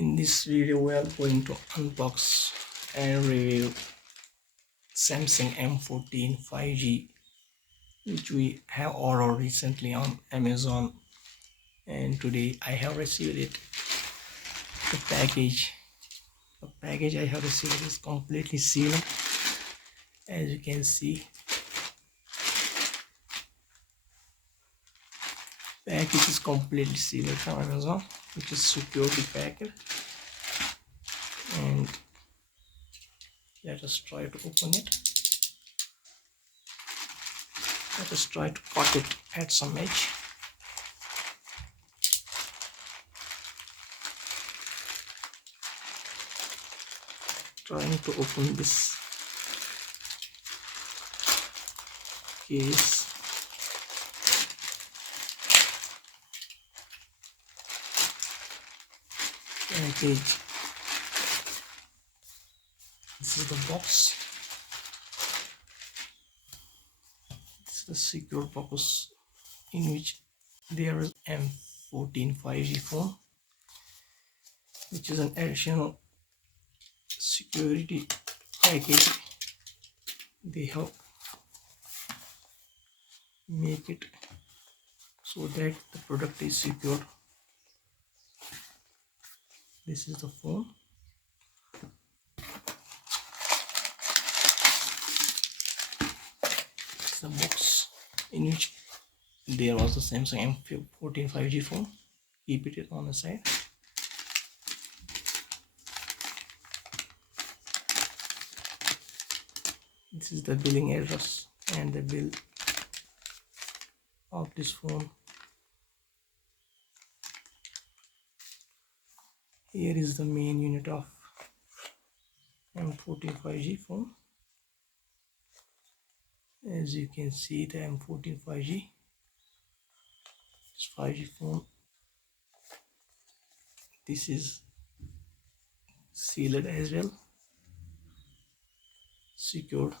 In this video we are going to unbox and review Samsung M14 5G, which we have ordered recently on Amazon, and today I have received it. The package I have received is completely sealed, as you can see. Package is completely sealed from Amazon, which is securely packed, and let us try to open it. Let us try to cut it at some edge. Trying to open this case. Package. This is the box. This is the secure box in which there is M14 5G phone, which is an additional security package. They have make it so that the product is secure. This is the phone. This is the box in which there was the Samsung M14 5G phone. Keep it on the side. This is the billing address and the bill of this phone. Here is the main unit of M14 5G phone. As you can see, the M14 5G is 5G phone. This is sealed as well, securely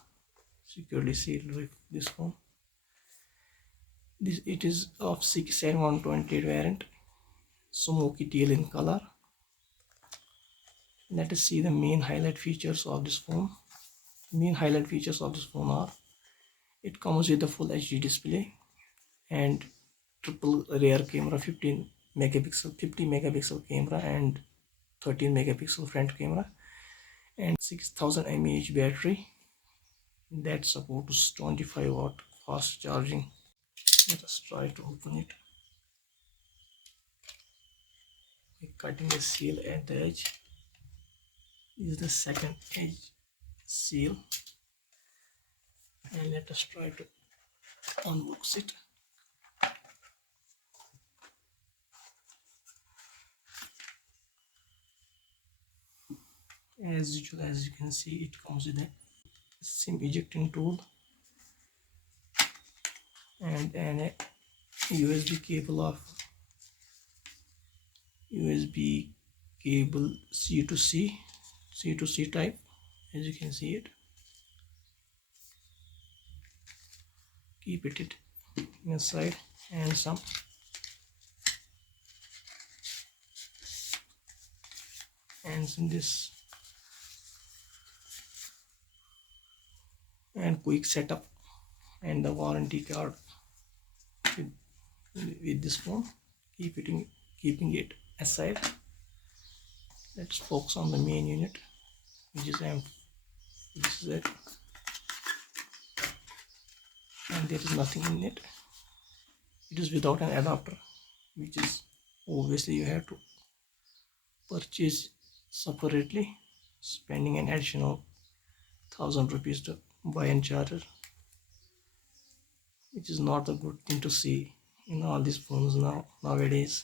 sealed with this phone. It is of 6 and 128 variant, smoky teal in color. Let us see the main highlight features of this phone. Main highlight features of this phone are: it comes with a full HD display and triple rear camera, 50 megapixel camera and 13 megapixel front camera, and 6000 mAh battery that supports 25 watt fast charging. Let us try to open it. Cutting the seal at the edge. This is the second edge seal, and let us try to unbox it. As usual, as you can see, it comes with a SIM ejecting tool and a USB cable C to C type, as you can see it. Keep it inside, and some this and quick setup and the warranty card with this phone. Keeping it aside, let's focus on the main unit, which is this is it, and there is nothing in it. It is without an adapter, which is obviously you have to purchase separately, spending an additional 1000 rupees to buy and charger, which is not a good thing to see in all these phones nowadays.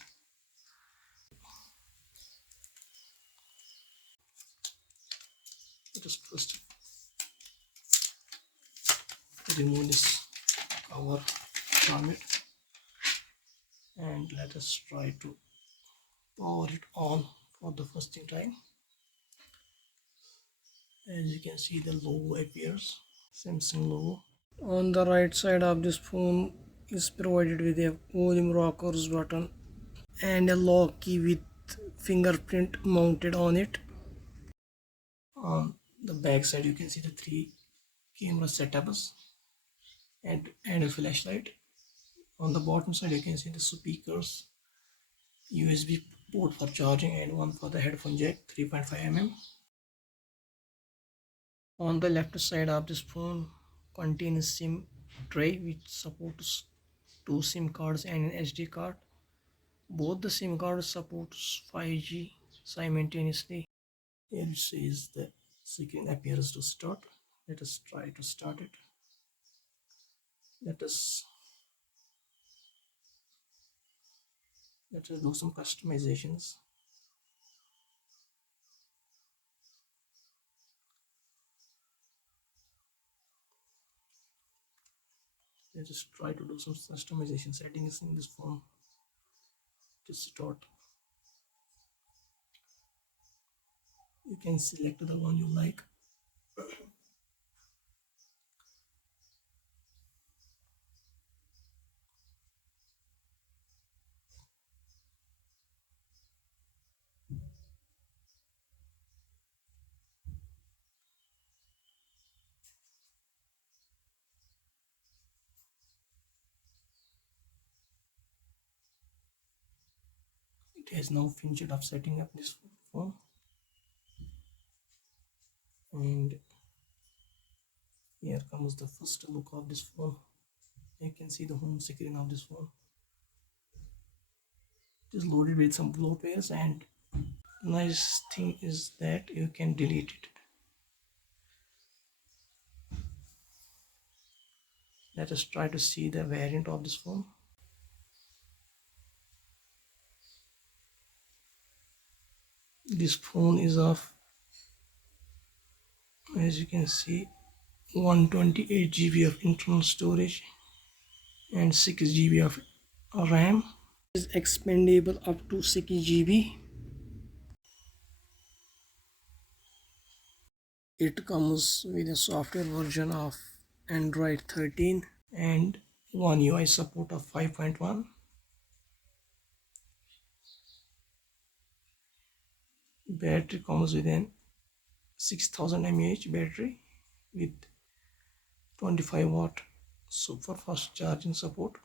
Let us first remove this cover from it, and let us try to power it on for the first time. As you can see, the logo appears, Samsung logo. On the right side of this phone is provided with a volume rockers button and a lock key with fingerprint mounted on it. On the back side you can see the 3 camera setups and a flashlight. On the bottom side you can see the speakers, USB port for charging, and one for the headphone jack, 3.5 mm. On the left side of this phone contains SIM tray which supports 2 SIM cards and an SD card. Both the SIM cards supports 5G simultaneously. Here it says the screen appears to start. Let us try to start it. Let us do some customizations. Let us try to do some customization settings in this phone to start. You can select the one you like. It has no feature of setting up this phone, and here comes the first look of this phone. You can see the home screen of this phone. It is loaded with some bloatwares, and nice thing is that you can delete it. Let us try to see the variant of this phone. This phone is of, as you can see, 128 GB of internal storage and 6 GB of RAM. It is expandable up to 6 GB. It comes with a software version of Android 13 and One UI support of 5.1. Battery comes with an 6000 mAh battery with 25-watt super fast charging support.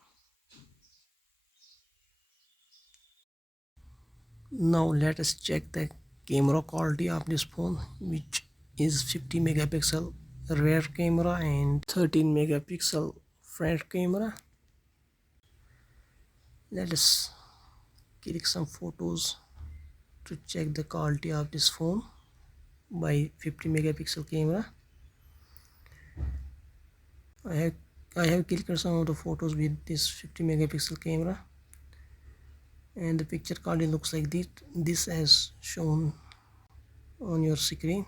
Now let us check the camera quality of this phone, which is 50 megapixel rear camera and 13 megapixel front camera. Let us click some photos to check the quality of this phone by 50 megapixel camera. I have clicked some of the photos with this 50 megapixel camera, and the picture quality looks like this as shown on your screen.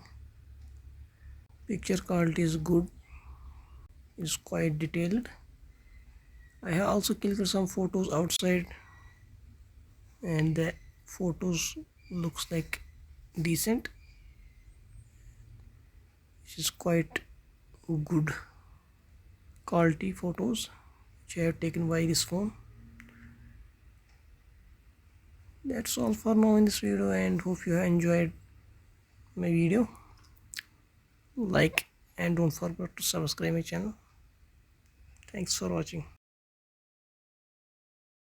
Picture quality is good, it's quite detailed. I have also clicked some photos outside, and the photos looks like decent. It is quite good quality photos which I have taken by this phone. That's all for now in this video, and hope you have enjoyed my video. Like and don't forget to subscribe my channel. Thanks for watching.